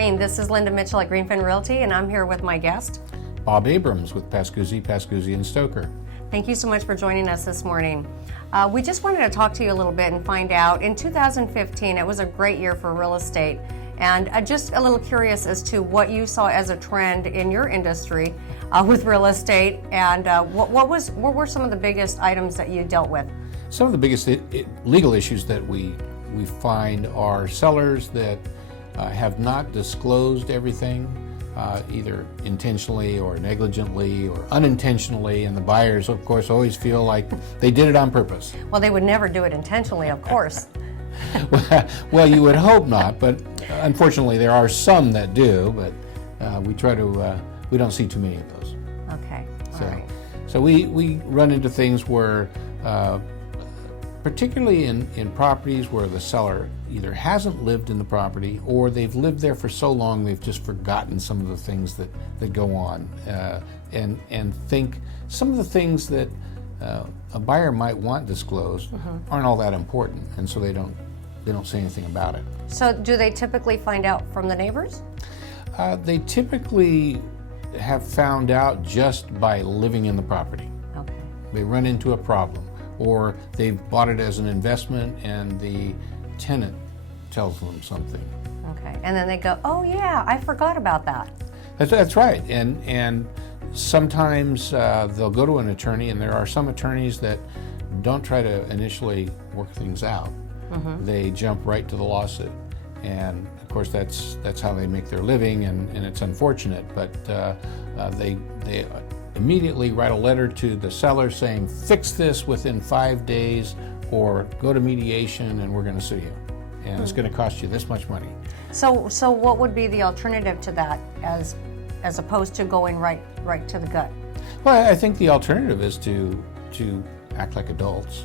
morning. This is Linda Mitchell at Greenfin Realty, and I'm here with my guest, Bob Abrams with Pascuzzi and Stoker. Thank you so much for joining us this morning. We just wanted to talk to you a little bit and find out, in 2015, it was a great year for real estate, and just a little curious as to what you saw as a trend in your industry with real estate, and what were some of the biggest items that you dealt with? Some of the biggest legal issues that we find are sellers that have not disclosed everything, either intentionally or negligently or unintentionally, and the buyers, of course, always feel like they did it on purpose. Well, they would never do it intentionally, of course. Well, you would hope not, but unfortunately there are some that do, but we don't see too many of those. Okay, all right. So we run into things where, particularly in properties where the seller either hasn't lived in the property or they've lived there for so long they've just forgotten some of the things that go on, and think some of the things that a buyer might want disclosed aren't all that important, and so they don't say anything about it. So do they typically find out from the neighbors? They typically have found out just by living in the property. Okay. They run into a problem, or they've bought it as an investment and the tenant tells them something. Okay, and then they go, oh yeah, I forgot about that. That's right, and sometimes they'll go to an attorney, and there are some attorneys that don't try to initially work things out. They jump right to the lawsuit, and of course that's how they make their living, and it's unfortunate, but they immediately write a letter to the seller saying, fix this within 5 days, or go to mediation and we're going to sue you, and it's going to cost you this much money. So what would be the alternative to that, as opposed to going right to the gut? Well, I think the alternative is to act like adults.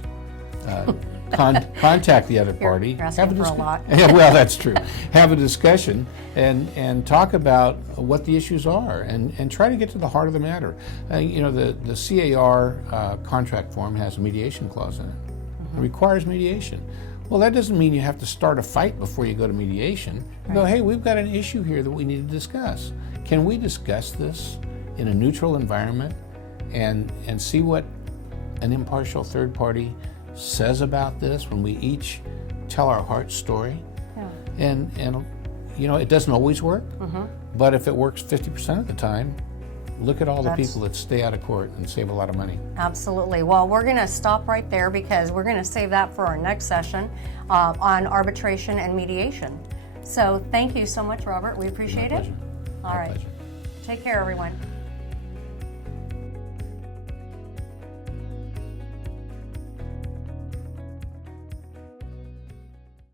Contact the other party. You're asking for a lot. Yeah, well, that's true. Have a discussion and talk about what the issues are, and try to get to the heart of the matter. The CAR contract form has a mediation clause in it. It requires mediation. Well, that doesn't mean you have to start a fight before you go to mediation. You go, hey, we've got an issue here that we need to discuss. Can we discuss this in a neutral environment and see what an impartial third party says about this when we each tell our heart story? Yeah. And it doesn't always work, but if it works 50% of the time, look at all the people that stay out of court and save a lot of money. Absolutely. Well, we're going to stop right there because we're going to save that for our next session on arbitration and mediation. So thank you so much, Robert. We appreciate it. My pleasure. All right. Pleasure. Take care, everyone.